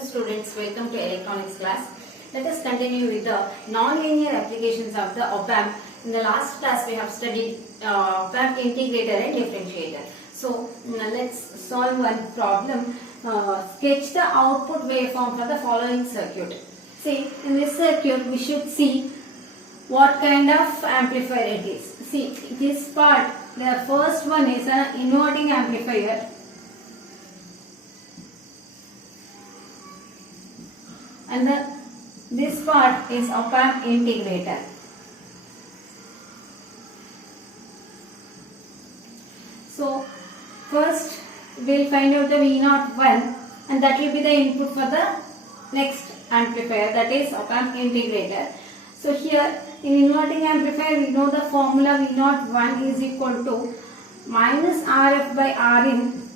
Students, welcome to electronics class. Let us continue with the non-linear applications of the op-amp. In the last class we have studied op-amp integrator and differentiator. So now let's solve one problem. Sketch the output waveform for the following circuit. See, in this circuit we should see what kind of amplifier it is. See, this part, the first one is an inverting amplifier. And this part is op-amp integrator. So first we will find out the V01 and that will be the input for the next amplifier, that is op-amp integrator. So here in inverting amplifier we know the formula V01 is equal to minus Rf by Rin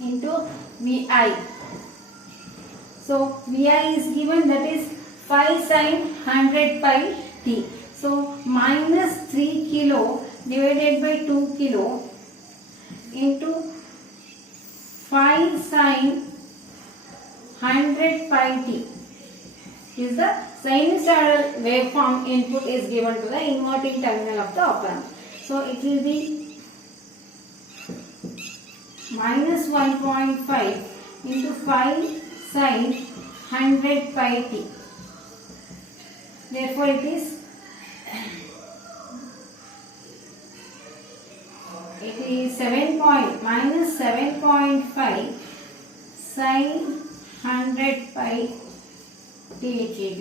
into Vi. So Vi is given, that is 5 sin 100 pi t. So minus 3 kilo divided by 2 kilo into 5 sin 100 pi t is the sinusoidal waveform input is given to the inverting terminal of the op-amp. So it will be minus 1.5 into 5 sin 100 pi t. Therefore it is minus 7.5 sin 100 pi THEB.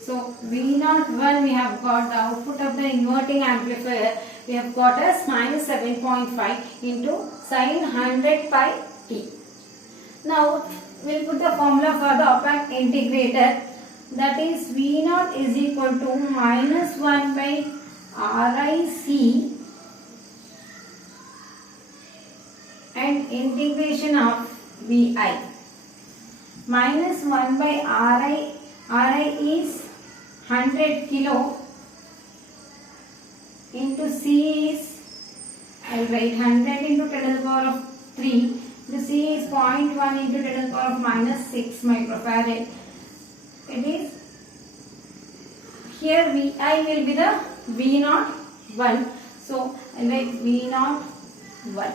So V01 we have got the output of the inverting amplifier, we have got as minus 7.5 into sin 100 pi t. Now we will put the formula for the op-amp integrator, that is V0 is equal to minus 1 by RIC and integration of Vi. Minus 1 by Ri is 100 kilo into C is, I will write 100 into 10 to the power of 3. The C is 0.1 into 10 to the power of minus 6 microfarad. It is, here Vi will be the V01. So I will write V01.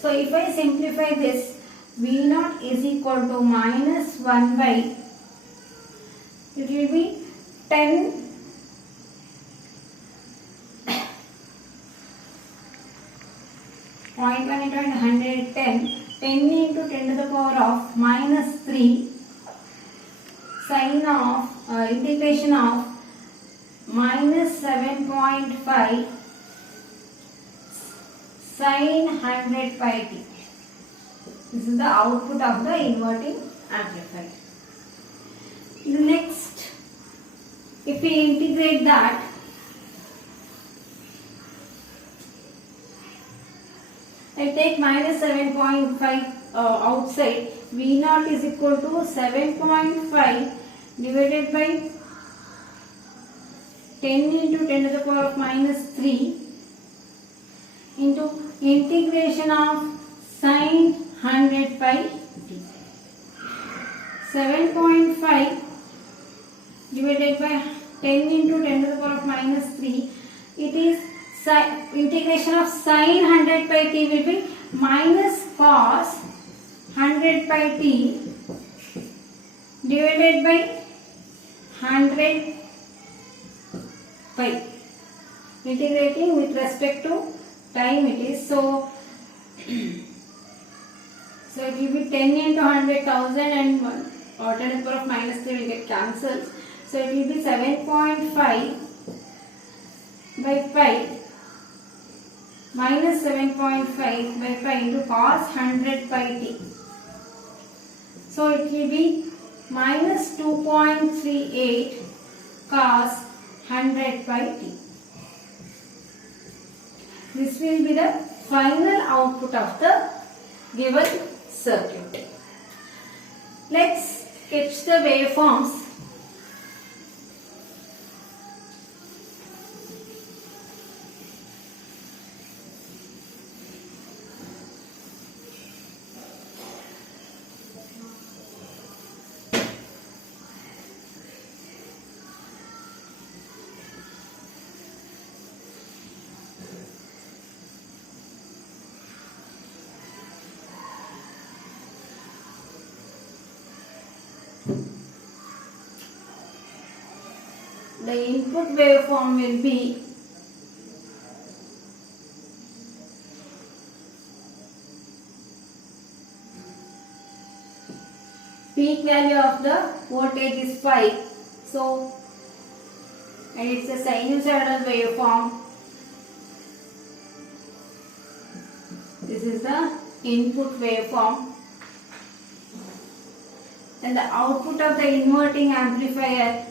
So if I simplify this, V0 is equal to minus 1 by, it will be 10 0.1 into 110, 10 into 10 to the power of minus 3 sin of integration of minus 7.5 sin 100 pi t. This is the output of the inverting amplifier. Next, if we integrate that, I take minus 7.5 outside. V0 is equal to 7.5 divided by 10 into 10 to the power of minus 3 into integration of sin 100 pi t. 7.5 divided by 10 into 10 to the power of minus 3, it is integration of sin 100 pi t will be minus cos 100 pi t divided by 100 pi. Integrating with respect to time it is, so so it will be 10 into 100,000 and 1 or 10 to the power of minus 3 will get cancelled. So it will be 7.5 by pi minus 7.5 by pi into cos 100 pi t. So it will be minus 2.38 cos 100 pi t. This will be the final output of the given circuit. Let's sketch the waveforms. the input waveform will be peak value of the voltage is 5. So, and it's a sinusoidal waveform. This is the input waveform. And the output of the inverting amplifier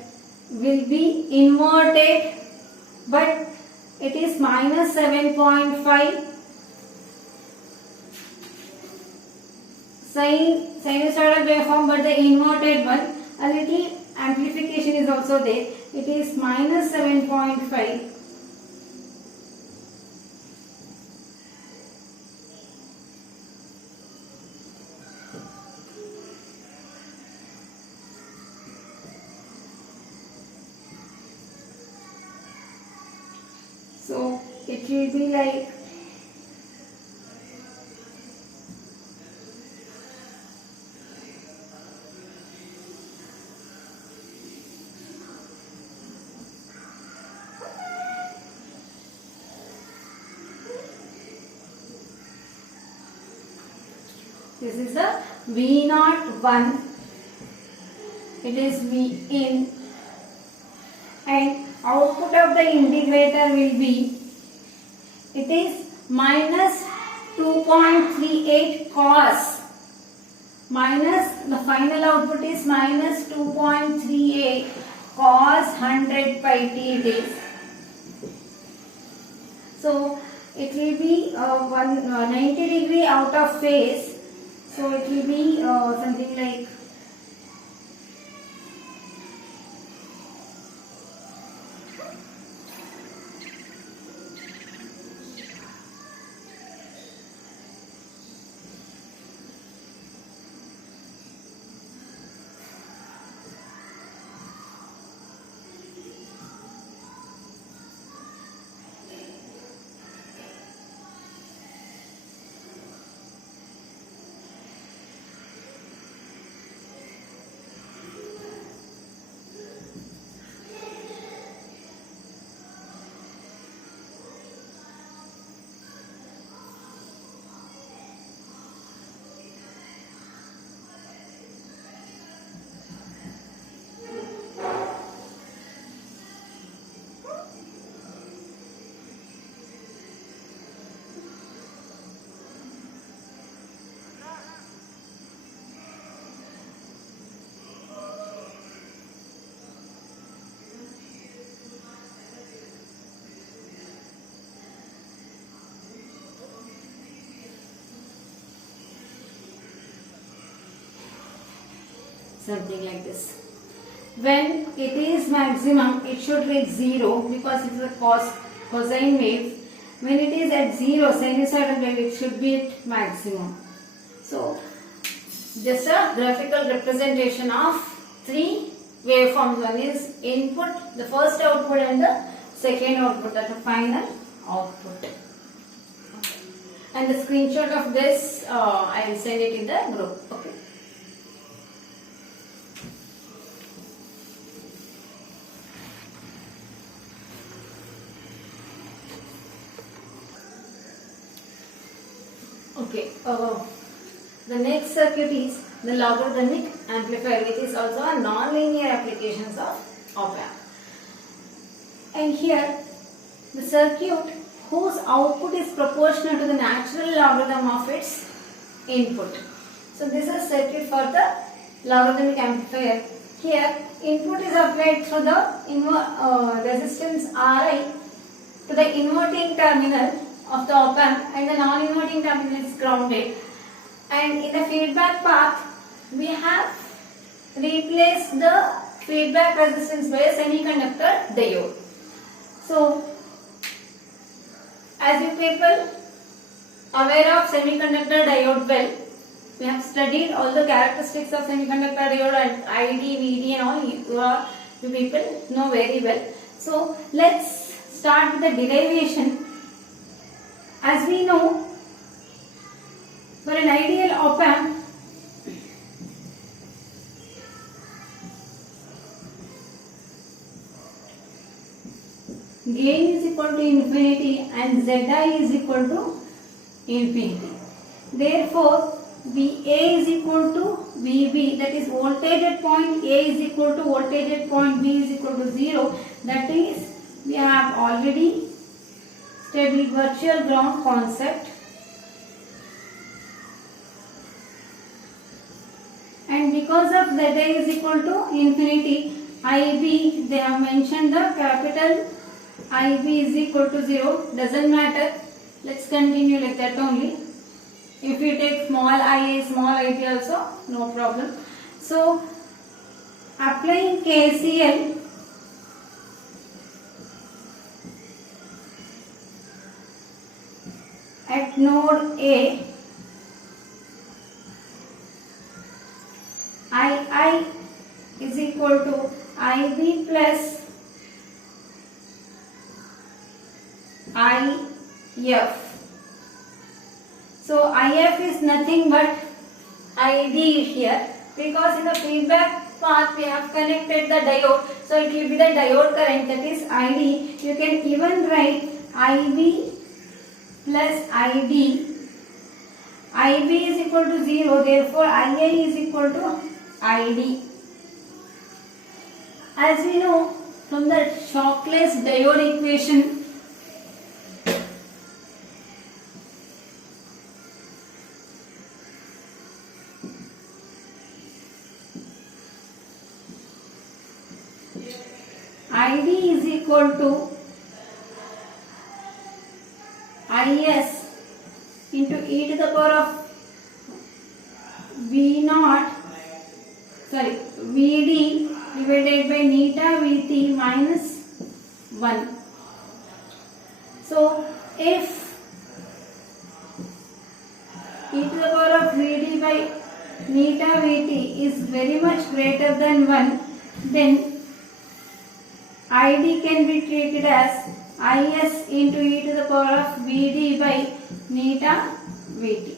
will be inverted, but it is minus 7.5 sinusoidal waveform, but the inverted one, a little amplification is also there. It is minus 7.5. So it will be like this is the V01, it is V in, and output of the integrator will be, it is minus 2.38 cos, minus the final output is minus 2.38 cos 100 pi t it is. So it will be 90 degree out of phase. So it will be something like something like this. When it is maximum, it should reach 0 because it is a cosine wave. When it is at 0, sinusoidal wave, it should be at maximum. So, just a graphical representation of three waveforms. One is input, the first output, and the second output, that is the final output. And the screenshot of this, I will send it in the group. Okay. Okay, the next circuit is the logarithmic amplifier, which is also a non-linear applications of op-amp. And here the circuit whose output is proportional to the natural logarithm of its input. So this is circuit for the logarithmic amplifier. Here input is applied through the resistance Ri to the inverting terminal of the op-amp, and the non-inverting terminal is grounded, and in the feedback path we have replaced the feedback resistance by a semiconductor diode. So as you people aware of semiconductor diode well, we have studied all the characteristics of semiconductor diode and ID, VD and all you people know very well. So let's start with the derivation. As we know, for an ideal op-amp, equal to infinity and Zi is equal to infinity. Therefore, VA is equal to VB, that is voltage at point A is equal to voltage at point B is equal to 0. That is, we have already studied virtual ground concept. And because of Zi is equal to infinity, IB, they have mentioned the capital IB is equal to 0. Doesn't matter. Let's continue like that only. If we take small I, small IB also, no problem. So, applying KCL, at node A, II is equal to IB plus IF. So IF is nothing but ID here, because in the feedback path we have connected the diode, so it will be the diode current, that is ID. You can even write IB plus ID. IB is equal to 0, therefore II is equal to ID. As we know from the shockless diode equation, ID is equal to IS into e to the power of VD divided by neta Vt minus 1. So, if e to the power of Vd by neta Vt is very much greater than 1, then ID can be treated as Is into e to the power of Vd by neta Vt.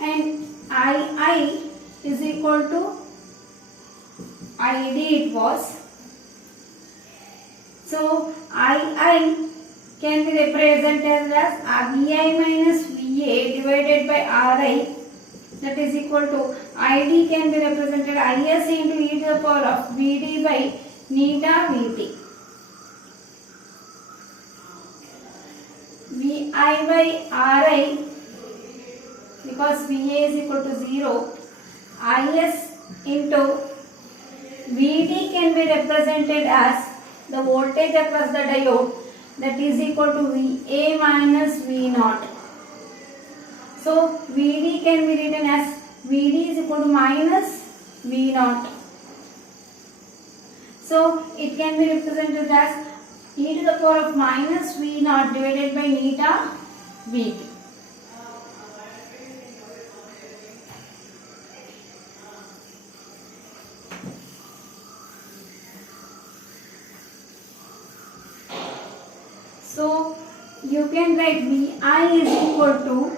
And II is equal to ID it was. So II can be represented as Vi minus Va divided by Ri, that is equal to ID can be represented Is into e to the power of Vd by neta Vt. Vi by Ri, because Va is equal to 0, Is into Vd can be represented as the voltage across the diode, that is equal to Va minus V0. So, Vd can be written as Vd is equal to minus V0. So, it can be represented as e to the power of minus V0 divided by neta Vt. So, you can write Vi is equal to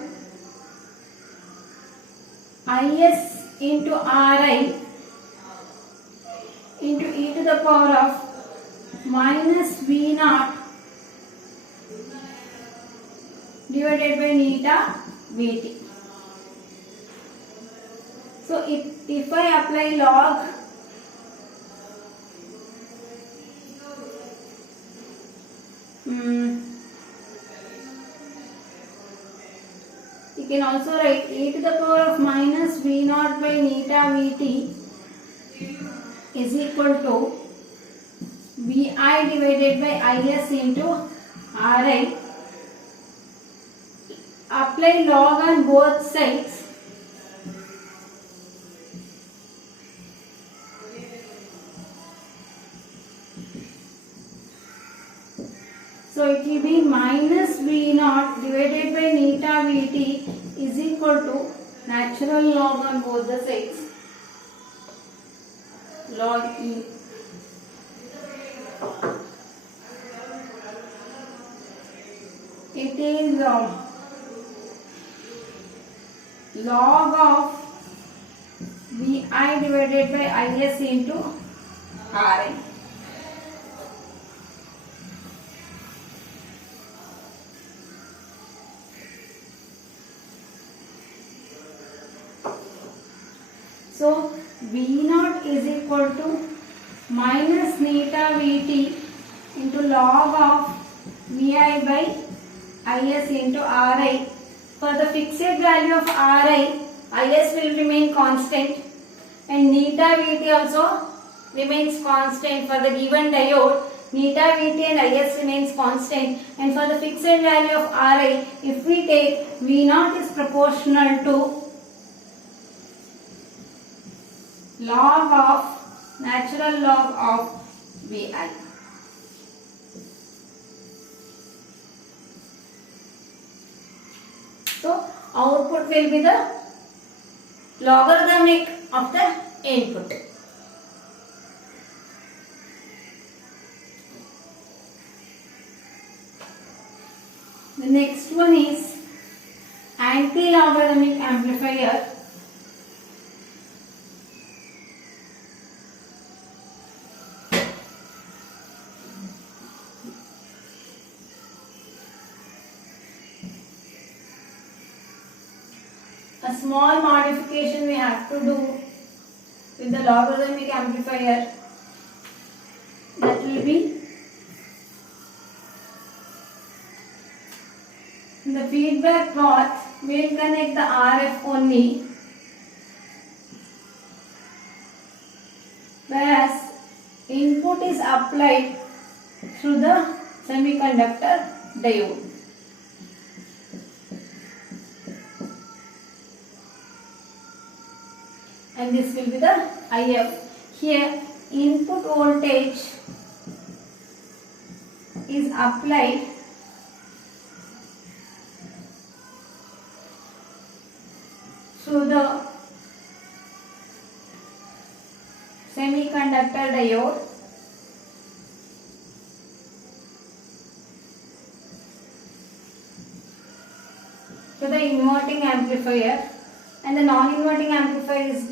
Is into Ri into e to the power of minus V0 divided by neta Vt. So, if I apply log you can also write e to the power of minus V0 by neta Vt is equal to Vi divided by Is into Ri. Apply log on both sides. So it will be minus V0 divided by neta Vt is equal to natural log on both the sides, log E. It is log of VI divided by IS into RI. So V naught is equal to minus neta Vt into log of Vi by Is into Ri. For the fixed value of Ri, Is will remain constant and neta Vt also remains constant. For the given diode, neta Vt and Is remains constant, and for the fixed value of Ri, if we take V naught is proportional to natural log of Vi. So output will be the logarithmic of the input. The next one is anti-logarithmic amplifier. A small modification we have to do with the logarithmic amplifier, that will be in the feedback path we will connect the RF only, whereas input is applied through the semiconductor diode. And this will be the IF. Here input voltage is applied through the semiconductor diode, to the inverting amplifier, and the non-inverting amplifier is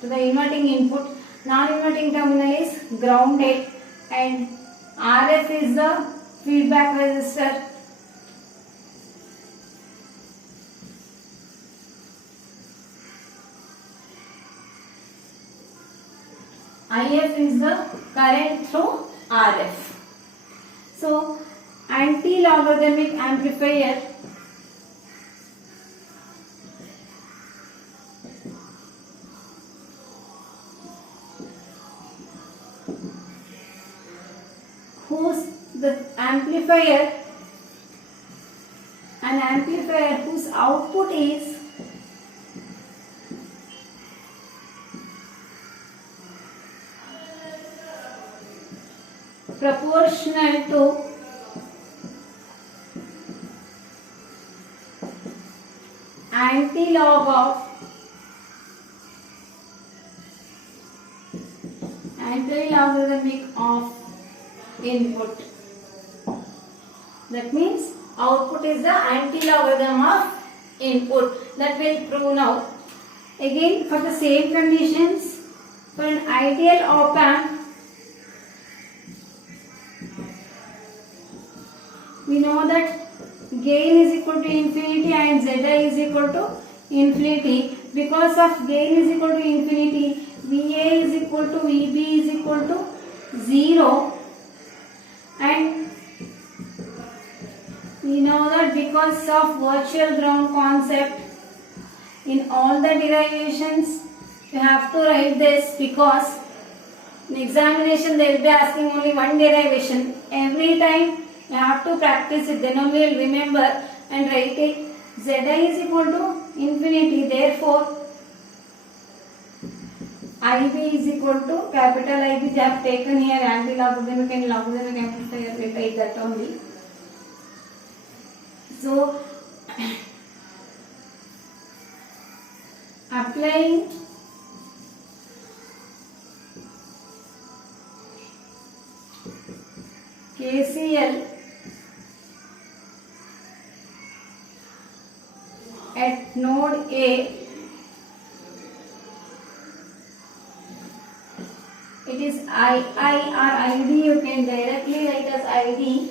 to the inverting input. Non-inverting terminal is grounded and RF is the feedback resistor. IF is the current through RF. So anti-logarithmic amplifier an amplifier whose output is proportional to anti-log of anti-logarithmic of input. That means output is the anti-logarithm of input. That will prove now. Again, for the same conditions, for an ideal op amp, we know that gain is equal to infinity and Zi is equal to infinity. Because of gain is equal to infinity, Va is equal to Vb is equal to 0, and we know that because of virtual ground concept, in all the derivations you have to write this, because in examination they will be asking only one derivation. Every time you have to practice it, then only you will remember and write it. Zi is equal to infinity, therefore IB is equal to capital IB. I have taken here anti-logarithmic and logarithmic amplifier, we will write that only. So applying KCL at node A, it is I or ID, you can directly write as ID.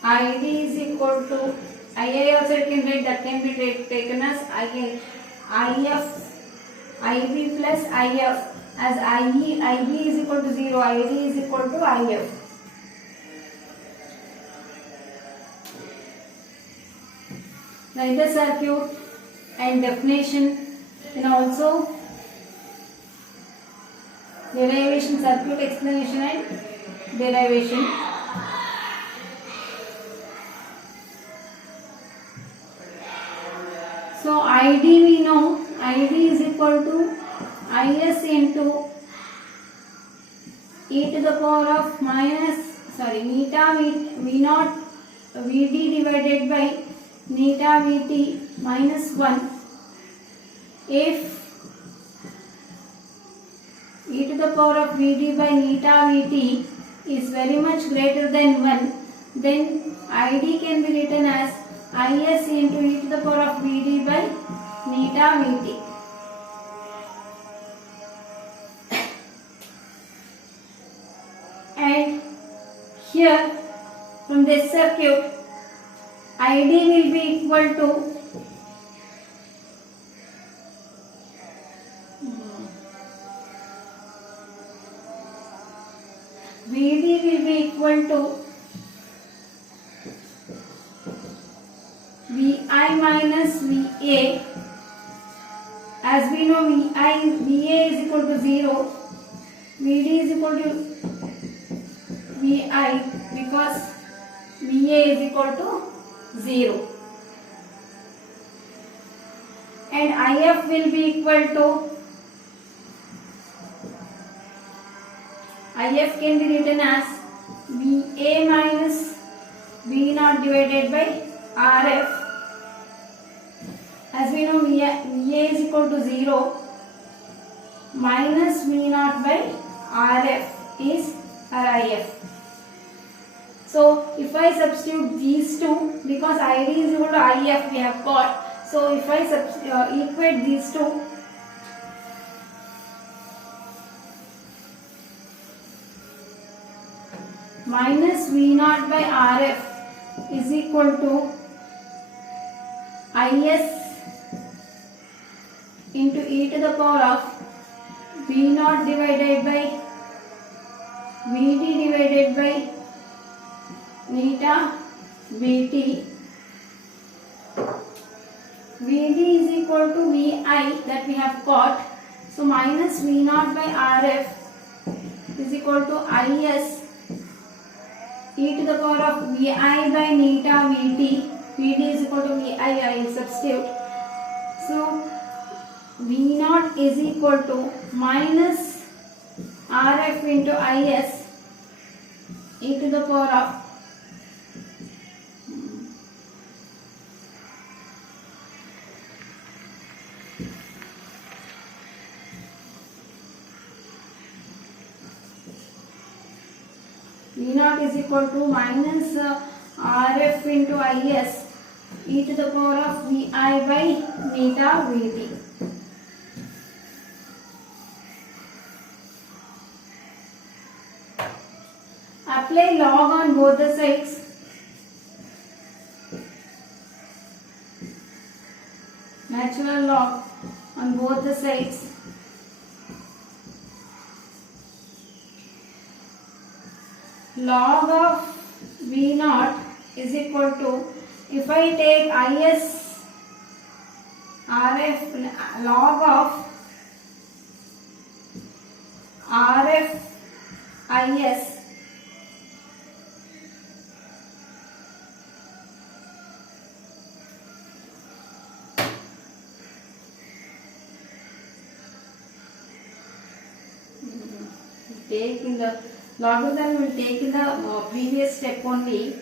ID is equal to II also you can write, that can be taken as IF, IB plus IF, as IB is equal to 0, ID is equal to IF. Write the circuit and definition, and also derivation, circuit explanation and derivation. So ID we know, ID is equal to Is into e to the power of neta v naught Vd divided by neta Vt minus 1. If e to the power of Vd by neta Vt is very much greater than 1, then Id can be written as Is into e to the power of Vd by neta Vt. And here from this circuit, Id will be equal to Vd will be equal to Vi minus Va. As we know, Va is equal to 0, Vd is equal to Vi because Va is equal to 0, and If will be equal to, If can be written as Va minus V naught divided by Rf. As we know, Va is equal to 0 minus V naught by Rf is Rif. So if I substitute these two, because Id is equal to If we have got, so if I equate these two, minus V naught by Rf is equal to Is into e to the power of V naught divided by Vd divided by neta Vt. Vd is equal to Vi that we have got, so minus V naught by Rf is equal to Is e to the power of Vi by neta Vt. Vd is equal to Vi, I substitute. So V naught is equal to minus Rf into Is e to the power of V naught is equal to minus Rf into Is e to the power of Vi by neta Vt. Apply log on both the sides. Natural log on both the sides. Log of V naught is equal to, if I take Is Rf, log of Rf Is take in the logarithm will take in the previous step only.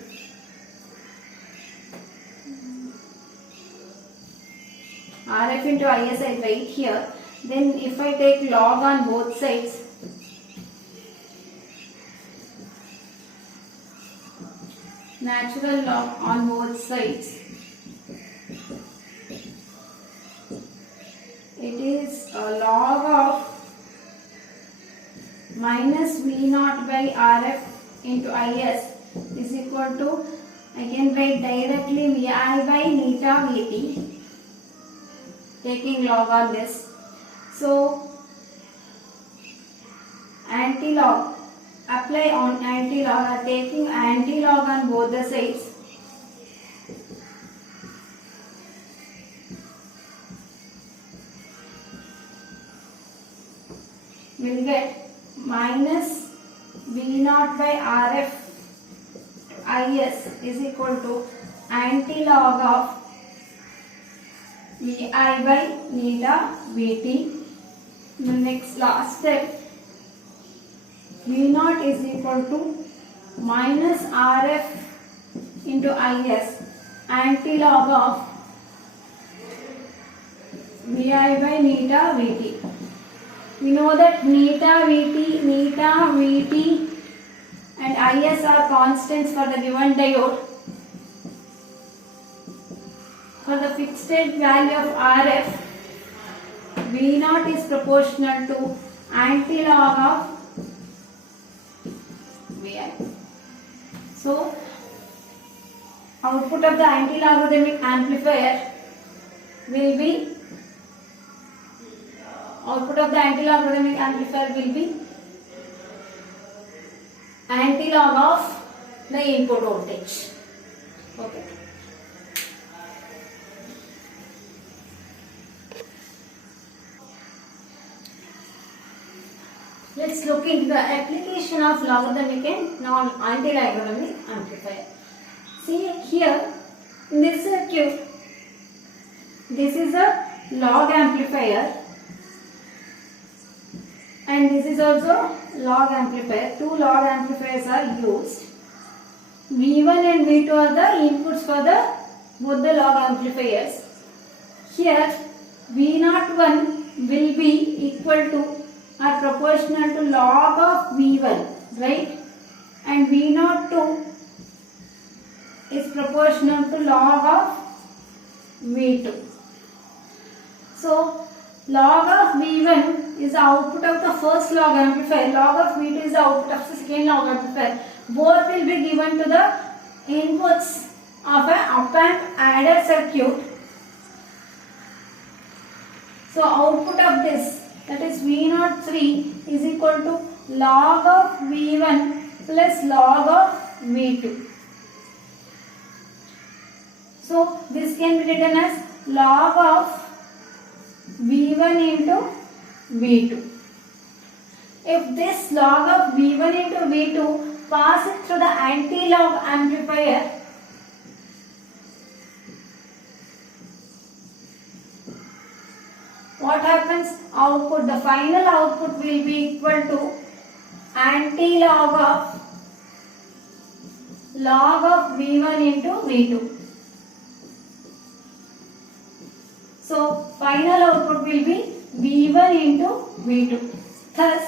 RF into IS I write here. Then if I take log on both sides, natural log on both sides, it is a log of minus V naught by RF into IS is equal to, I can write directly VI by neta Vt, taking log on this. So anti-log, apply on anti-log, taking anti-log on both the sides. We'll get minus V naught by RF IS is equal to anti-log of Vi by neta Vt. The next last step, V naught is equal to minus RF into IS, anti-log of Vi by neta Vt. We know that neta Vt and IS are constants for the given diode. For the fixed state value of RF, V naught is proportional to anti-log of Vi. So, output of the anti-logarithmic amplifier will be anti-log of the input voltage. Okay. Let's look into the application of logarithmic and non-anti-logarithmic amplifier. See here in this circuit, this is a log amplifier and this is also log amplifier. Two log amplifiers are used. V1 and V2 are the inputs for both the log amplifiers. Here V01 will be equal to or proportional to log of V1, right? And V02 is proportional to log of V2. So log of V1 is the output of the first log amplifier, log of V2 is the output of the second log amplifier. Both will be given to the inputs of an op-amp adder circuit. So output of this, that is V03, is equal to log of V1 plus log of V2. So this can be written as log of V1 into V2. If this log of V1 into V2 passes through the anti-log amplifier, what happens? Output, the final output will be equal to anti-log of V1 into V2. So final output will be V1 into V2. Thus,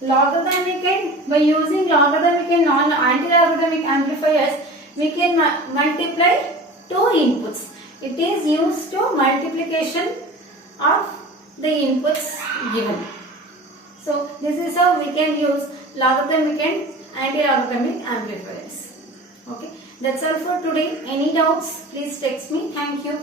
logarithmic and by using logarithmic and anti-logarithmic amplifiers, we can multiply two inputs. It is used to multiplication of the inputs given. So this is how we can use logarithmic and anti-logarithmic amplifiers. Okay, that's all for today. Any doubts, please text me. Thank you.